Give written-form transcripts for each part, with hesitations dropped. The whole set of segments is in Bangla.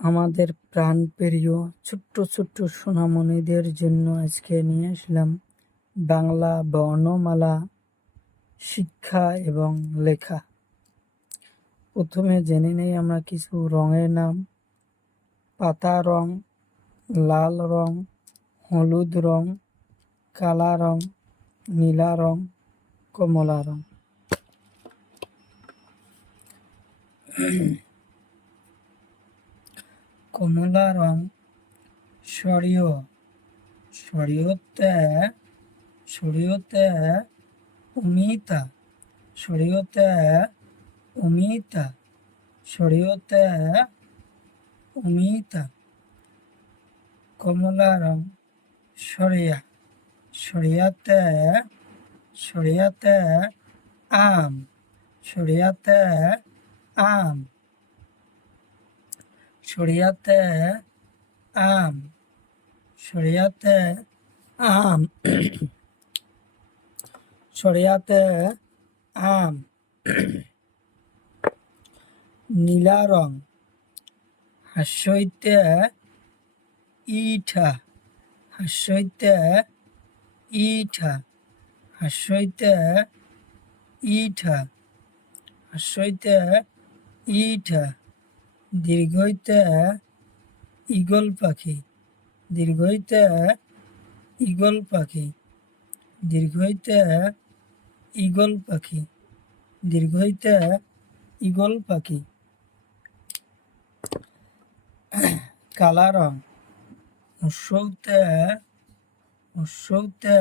আমাদের প্রাণপ্রিয় ছোট্ট ছোট্ট সোনামণিদের জন্য আজকে নিয়ে আসলাম বাংলা বর্ণমালা শিক্ষা এবং লেখা। প্রথমে জেনে নেই আমরা কিছু রঙের নাম। পাতা রং, লাল রং, হলুদ রং, কালা রং, নীলা রং, কমলা রং। কমলা রং শরীয়তে অমিতা কমলা রং শরিয়াতে আম শরিয়াতে আম নীলা রং হাস্যইতে ইঠা দীর্ঘইতে ঈগল পাখি কালা রং উৎসৌতে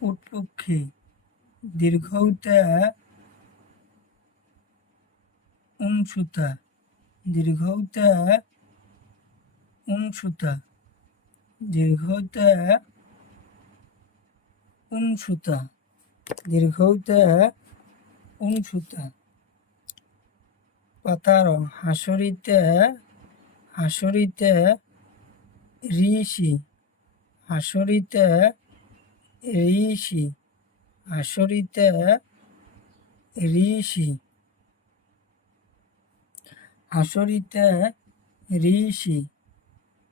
উটপক্ষী দীর্ঘৌতে উনসুতা পাতা রং হাসরিতে ঋষি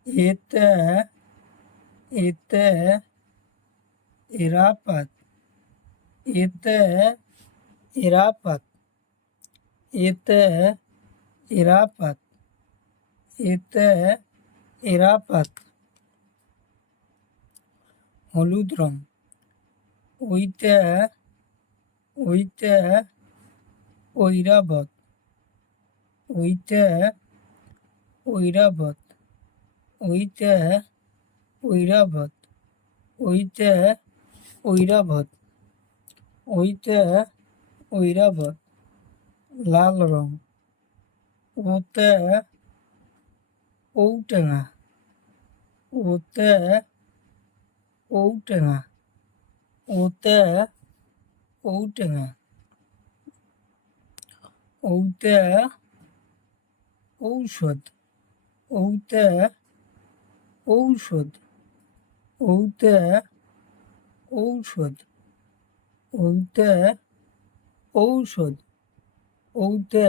এতে এরাপাত হলুদ রং ওইতে ঐরাবত লাল রং ওতে ঔটেঙা ঔতে ঔষধ ঔতে